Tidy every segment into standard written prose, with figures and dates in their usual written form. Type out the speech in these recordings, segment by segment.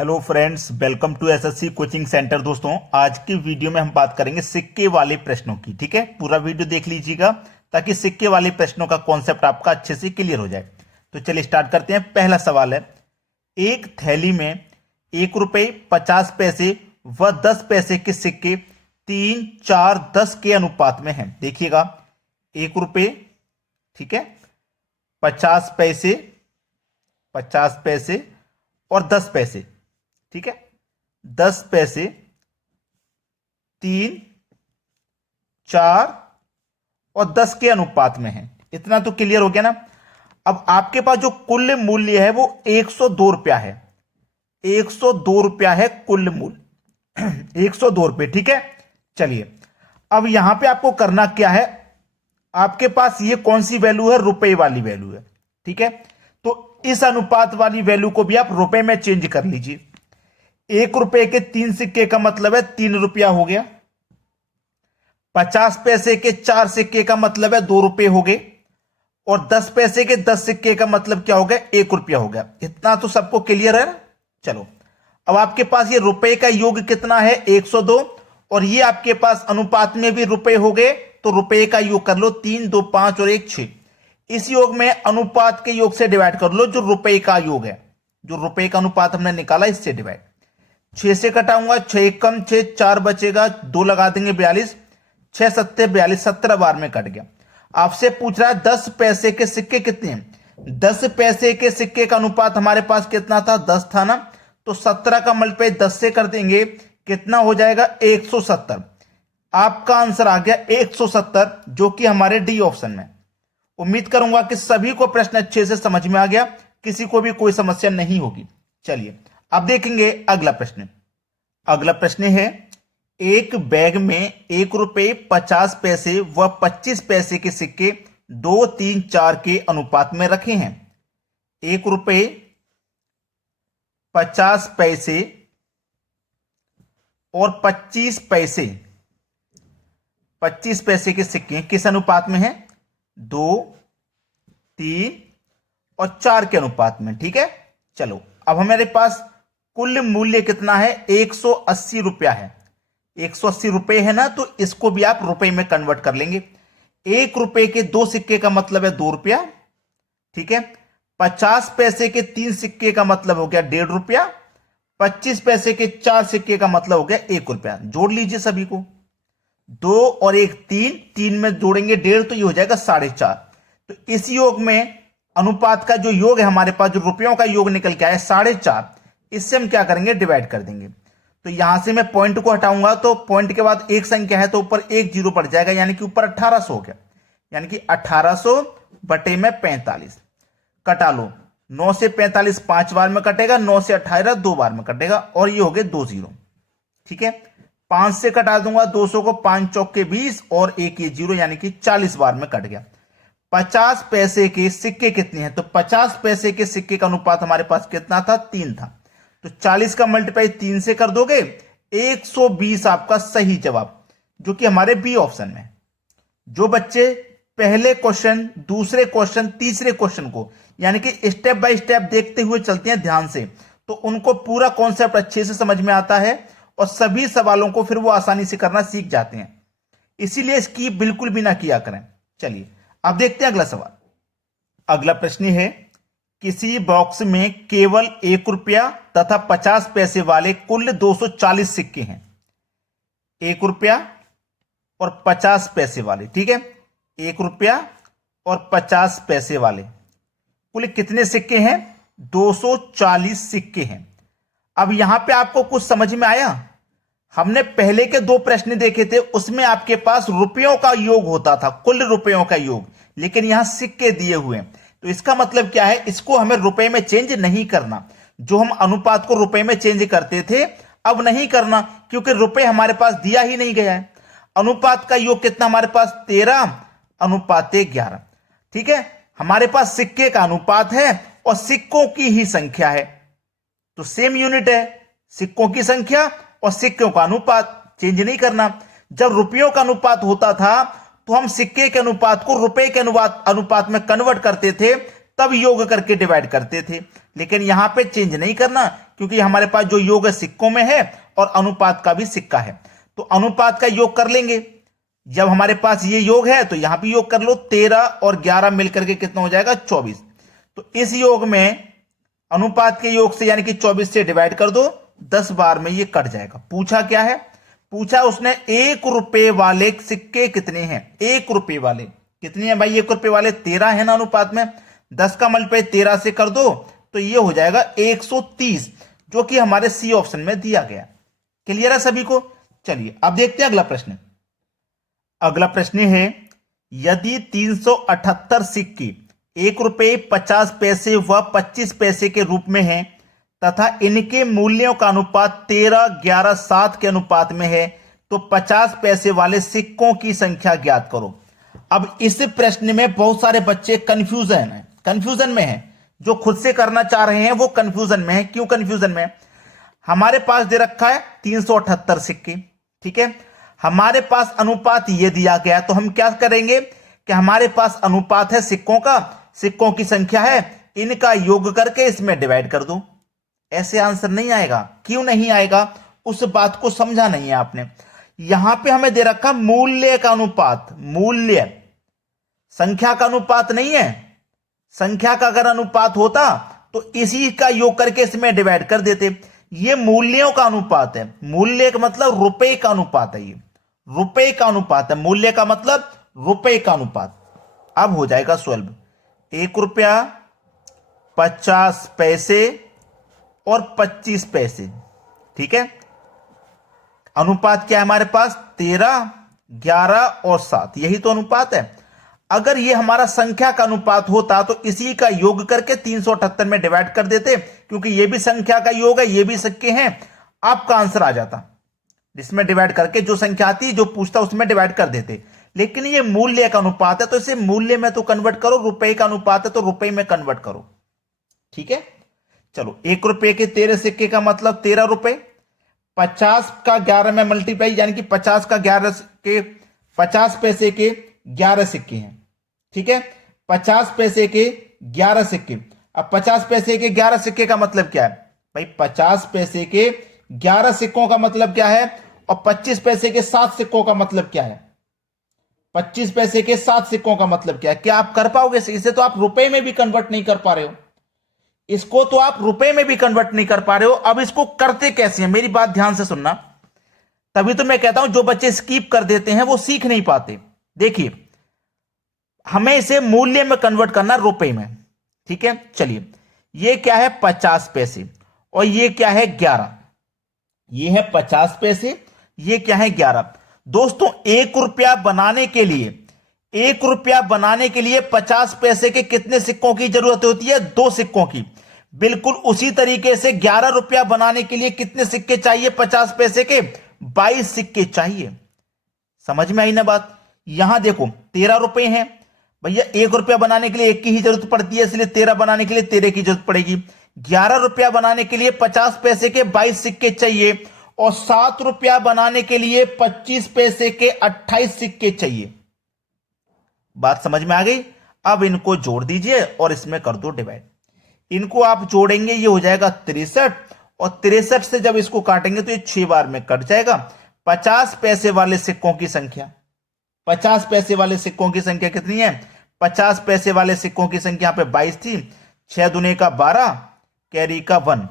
Hello friends, welcome to SSC coaching centre. दोस्तों, आज की वीडियो में हम बात करेंगे सिक्के वाले प्रश्नों की। ठीक है, पूरा वीडियो देख लीजिएगा ताकि सिक्के वाले प्रश्नों का कॉन्सेप्ट आपका अच्छे से क्लियर हो जाए। तो चलिए स्टार्ट करते हैं। पहला सवाल है, एक थैली में 1 रुपए 50 पैसे व 10 पैसे के सिक्के 3, 4, 10 के अनुपात में हैं। देखिएगा, 1 रुपए, ठीक है, 50 पैसे, 50 पैसे और 10 पैसे, ठीक है, 10 पैसे, 3, 4 और 10 के अनुपात में है। इतना तो क्लियर हो गया ना। अब आपके पास जो कुल मूल्य है वो 102 रुपया है। 102 रुपया है कुल मूल्य, 102 रुपये। ठीक है, चलिए अब यहां पे आपको करना क्या है, आपके पास ये कौन सी वैल्यू है, रुपए वाली वैल्यू है। ठीक है, तो इस अनुपात वाली वैल्यू को भी आप रुपए में चेंज कर लीजिए। 1 रुपए के 3 सिक्के का मतलब है 3 रुपया हो गया। 50 पैसे के 4 सिक्के का मतलब है 2 रुपए हो गए। और 10 पैसे के 10 सिक्के का मतलब क्या हो गया, 1 रुपया हो गया। इतना तो सबको क्लियर है ना। चलो, अब आपके पास ये रुपए का योग कितना है, 102, और ये आपके पास अनुपात में भी रुपए हो गए, तो रुपए का योग कर लो 3, 2, 5 और 1, 6। इस योग में अनुपात के योग से डिवाइड कर लो जो रुपए का योग है। जो रुपए का अनुपात हमने निकाला इससे डिवाइड। 6 से कटाऊंगा, 6 कम 6, 4 बचेगा, 2 लगा देंगे 42, 6 सत्ते 42, 17 बार में कट गया। आपसे पूछ रहा है 10 पैसे के सिक्के कितने हैं। 10 पैसे के सिक्के का अनुपात हमारे पास कितना था, 10 था ना। तो 17 का मल्टीप्लाई 10 से कर देंगे, कितना हो जाएगा, 170। आपका आंसर आ गया 170, जो कि हमारे डी ऑप्शन में। उम्मीद करूंगा कि सभी को प्रश्न अच्छे से समझ में आ गया, किसी को भी कोई समस्या नहीं होगी। चलिए अब देखेंगे अगला प्रश्न। अगला प्रश्न है, एक बैग में 1 रुपए 50 पैसे व 25 पैसे के सिक्के 2, 3, 4 के अनुपात में रखे हैं। 1 रुपए 50 पैसे और 25 पैसे, 25 पैसे के सिक्के किस अनुपात में है, 2, 3 और 4 के अनुपात में। ठीक है, चलो अब हमारे पास कुल मूल्य कितना है, 180 रुपया है। 180 रुपए है ना, तो इसको भी आप रुपए में कन्वर्ट कर लेंगे। 1 रुपए के 2 सिक्के का मतलब है 2 रुपया। ठीक है, 50 पैसे के 3 सिक्के का मतलब हो गया 1.5 रुपया। 25 पैसे के 4 सिक्के का मतलब हो गया 1 रुपया। जोड़ लीजिए सभी को, 2 और 1 3, 3 में जोड़ेंगे 1.5 तो ये हो जाएगा 4.5। तो इस योग में अनुपात का जो योग है हमारे पास, जो रुपयों का योग निकल के आया 4.5, इससे हम क्या करेंगे, डिवाइड कर देंगे। तो यहां से मैं पॉइंट को हटाऊंगा तो पॉइंट के बाद एक संख्या है तो ऊपर एक जीरो पड़ जाएगा, यानी कि ऊपर 1800 हो गया। यानी कि 1800 बटे में 45 कटा लो। 9 से 45 5 बार में कटेगा, 9 से 18 2 बार में कटेगा, और ये हो गए 2 जीरो। ठीक है, 5 से कटा दूंगा 200 को, 5 चौके 20 और 1 ये जीरो, यानी कि 40 बार में कट गया। 50 पैसे के सिक्के कितने हैं, तो 50 पैसे के सिक्के का अनुपात हमारे पास कितना था, 3 था। तो 40 का मल्टीप्लाई 3 से कर दोगे, 120 आपका सही जवाब, जो कि हमारे बी ऑप्शन में। जो बच्चे पहले क्वेश्चन, दूसरे क्वेश्चन, तीसरे क्वेश्चन को यानी कि स्टेप बाय स्टेप देखते हुए चलते हैं ध्यान से, तो उनको पूरा कॉन्सेप्ट अच्छे से समझ में आता है और सभी सवालों को फिर वो आसानी से करना सीख जाते हैं। इसीलिए इसकी बिल्कुल भी ना किया करें। चलिए अब देखते हैं अगला सवाल। अगला प्रश्न है, किसी बॉक्स में केवल 1 रुपया तथा 50 पैसे वाले कुल 240 सिक्के हैं। 1 रुपया और 50 पैसे वाले, ठीक है, 1 रुपया और 50 पैसे वाले कुल कितने सिक्के हैं, 240 सिक्के हैं। अब यहां पे आपको कुछ समझ में आया। हमने पहले के 2 प्रश्न देखे थे, उसमें आपके पास रुपयों का योग होता था, कुल रुपयों का योग, लेकिन यहां सिक्के दिए हुए हैं। तो इसका मतलब क्या है, इसको हमें रुपए में चेंज नहीं करना। जो हम अनुपात को रुपए में चेंज करते थे अब नहीं करना, क्योंकि रुपए हमारे पास दिया ही नहीं गया है। अनुपात का योग कितना हमारे पास, 13:11। ठीक है, हमारे पास सिक्के का अनुपात है और सिक्कों की ही संख्या है, तो सेम यूनिट है। सिक्कों की संख्या और सिक्कों का अनुपात चेंज नहीं करना। जब रुपयों का अनुपात होता था तो हम सिक्के के अनुपात को रुपए के अनुपात में कन्वर्ट करते थे, तब योग करके डिवाइड करते थे। लेकिन यहां पे चेंज नहीं करना, क्योंकि हमारे पास जो योग है सिक्कों में है और अनुपात का भी सिक्का है, तो अनुपात का योग कर लेंगे। जब हमारे पास ये योग है तो यहां भी योग कर लो, 13 और 11 मिलकर के कितना हो जाएगा 24। तो इस योग में अनुपात के योग से यानी कि 24 से डिवाइड कर दो, 10 बार में ये कट जाएगा। पूछा क्या है, पूछा उसने 1 रुपए वाले सिक्के कितने हैं। 1 रुपए वाले कितने हैं भाई, 1 रुपए वाले 13 है ना अनुपात में, 10 का मल्टीप्लाई 13 से कर दो तो ये हो जाएगा 130, जो कि हमारे सी ऑप्शन में दिया गया। क्लियर है सभी को। चलिए अब देखते हैं अगला प्रश्न। अगला प्रश्न है, यदि 378 सिक्के 1 रुपए 50 पैसे व 25 पैसे के रूप में हैं तथा इनके मूल्यों का अनुपात 13, 11, 7 के अनुपात में है, तो 50 पैसे वाले सिक्कों की संख्या ज्ञात करो। अब इस प्रश्न में बहुत सारे बच्चे कंफ्यूजन में हैं। जो खुद से करना चाह रहे हैं वो कंफ्यूजन में है। क्यों कंफ्यूजन में? हमारे पास दे रखा है 378 सिक्के, ठीक है, हमारे पास अनुपात ये दिया गया है, तो हम क्या करेंगे कि हमारे पास अनुपात है सिक्कों का, सिक्कों की संख्या है, इनका योग करके इसमें डिवाइड कर दो। ऐसे आंसर नहीं आएगा। क्यों नहीं आएगा, उस बात को समझा नहीं है आपने। यहां पे हमें दे रखा मूल्य का अनुपात, मूल्य संख्या का अनुपात नहीं है। संख्या का अगर अनुपात होता तो इसी का योग करके इसमें डिवाइड कर देते। ये मूल्यों का अनुपात है, मूल्य का मतलब रुपए का अनुपात है, ये रुपए का अनुपात है, मूल्य का मतलब रुपए का अनुपात। अब हो जाएगा सॉल्व। 1 रुपया 50 पैसे और 25 पैसे, ठीक है। अनुपात क्या है हमारे पास, 13, 11 और 7, यही तो अनुपात है। अगर ये हमारा संख्या का अनुपात होता तो इसी का योग करके 378 में डिवाइड कर देते, क्योंकि ये भी संख्या का योग है, ये भी सिक्के हैं, आपका आंसर आ जाता। जिसमें डिवाइड करके जो संख्या आती जो पूछता उसमें डिवाइड कर देते। लेकिन ये मूल्य का अनुपात है तो इसे मूल्य में तो कन्वर्ट करो, रुपए का अनुपात है तो रुपए में कन्वर्ट करो, ठीक है। चलो 1 रुपए के 13 सिक्के का मतलब 13 रुपए, 50 का 11 में मल्टीप्लाई यानी कि 50 का 11 के 50 पैसे के 11 सिक्के हैं, ठीक है। 50 पैसे के 11 सिक्के। अब 50 पैसे के 11 सिक्के का मतलब क्या है भाई, 50 पैसे के 11 सिक्कों का मतलब क्या है और 25 पैसे के 7 सिक्कों का मतलब क्या है। 25 पैसे के 7 सिक्कों का मतलब क्या है, क्या आप कर पाओगे? इसे तो आप रुपए में भी कन्वर्ट नहीं कर पा रहे हो, इसको तो आप रुपए में भी कन्वर्ट नहीं कर पा रहे हो। अब इसको करते कैसे हैं, मेरी बात ध्यान से सुनना। तभी तो मैं कहता हूं जो बच्चे स्किप कर देते हैं वो सीख नहीं पाते। देखिए हमें इसे मूल्य में कन्वर्ट करना, रुपए में, ठीक है। चलिए ये क्या है 50 पैसे और ये क्या है 11, ये है 50 पैसे, ये क्या है 11। दोस्तों 1 रुपया बनाने के लिए 1 रुपया बनाने के लिए 50 पैसे के कितने सिक्कों की जरूरत होती है, 2 सिक्कों की। बिल्कुल उसी तरीके से 11 रुपया बनाने के लिए कितने सिक्के चाहिए 50 पैसे के, 22 सिक्के चाहिए। समझ में आई ना बात। यहां देखो 13 रुपए हैं भैया, 1 रुपया बनाने के लिए 1 की ही जरूरत पड़ती है, इसलिए 13 बनाने के लिए 13 की जरूरत पड़ेगी। 11 रुपया बनाने के लिए 50 पैसे के 22 सिक्के चाहिए और 7 रुपया बनाने के लिए 25 पैसे के 28 सिक्के चाहिए। बात समझ में आ गई। अब इनको जोड़ दीजिए और इसमें कर दो डिवाइड। इनको आप जोड़ेंगे ये हो जाएगा 63 और 63 से जब इसको काटेंगे तो ये 6 बार में कट जाएगा। 50 पैसे वाले सिक्कों की संख्या, 50 पैसे वाले सिक्कों की संख्या कितनी है, 50 पैसे वाले सिक्कों की संख्या यहां पे 22 थी। 6 दूने का 12 कैरी का 1,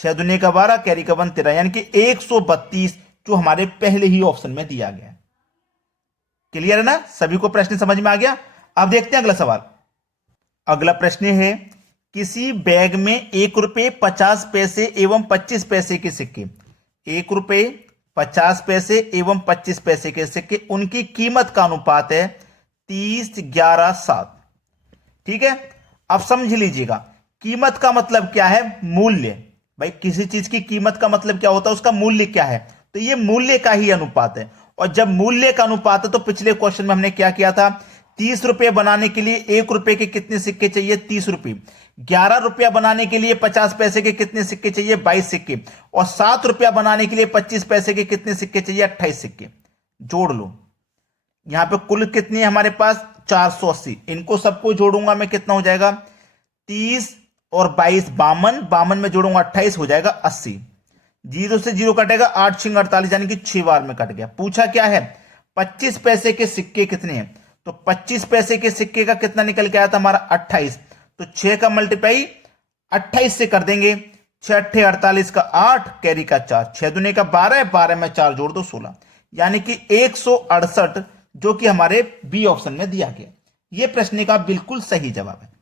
6 दूने का 12 कैरी का 1 13, यानी कि 132 जो हमारे पहले ही ऑप्शन में दिया गया। क्लियर है ना, सभी को प्रश्न समझ में आ गया। अब देखते हैं अगला सवाल। अगला प्रश्न है, किसी बैग में 1 रुपए 50 पैसे एवं 25 पैसे के सिक्के, 1 रुपए 50 पैसे एवं 25 पैसे के सिक्के, उनकी कीमत का अनुपात है 30, 11, 7, ठीक है। अब समझ लीजिएगा कीमत का मतलब क्या है, मूल्य। भाई किसी चीज की कीमत का मतलब क्या होता है, उसका मूल्य क्या है, तो ये मूल्य का ही अनुपात है। और जब मूल्य का अनुपात है तो पिछले क्वेश्चन में हमने क्या किया था, 30 रुपए बनाने के लिए 1 रुपए के कितने सिक्के चाहिए, 30 रुपए। 11 रुपया बनाने के लिए 50 पैसे के कितने सिक्के चाहिए, 22 सिक्के। और 7 रुपया बनाने के लिए 25 पैसे के कितने सिक्के चाहिए, 28 सिक्के। जोड़ लो। यहां पे कुल कितनी है हमारे पास, 480। इनको सबको जोड़ूंगा मैं, कितना हो जाएगा, 30 और 22 52, 52 में जोड़ूंगा 28 हो जाएगा 80। 0 से 0 कटेगा, 8 6 48 यानी कि 6 बार में कट गया। पूछा क्या है 25 पैसे के सिक्के कितने हैं, तो 25 पैसे के सिक्के का कितना निकल के आया था हमारा 28, तो 6 का मल्टीप्लाई 28 से कर देंगे, 6 8 48 का 8 कैरी का 4, 6 दूनी का 12, 12 में 4 जोड़ दो 16, यानी कि 168 जो कि हमारे बी ऑप्शन में दिया गया। यह प्रश्न का बिल्कुल सही जवाब है।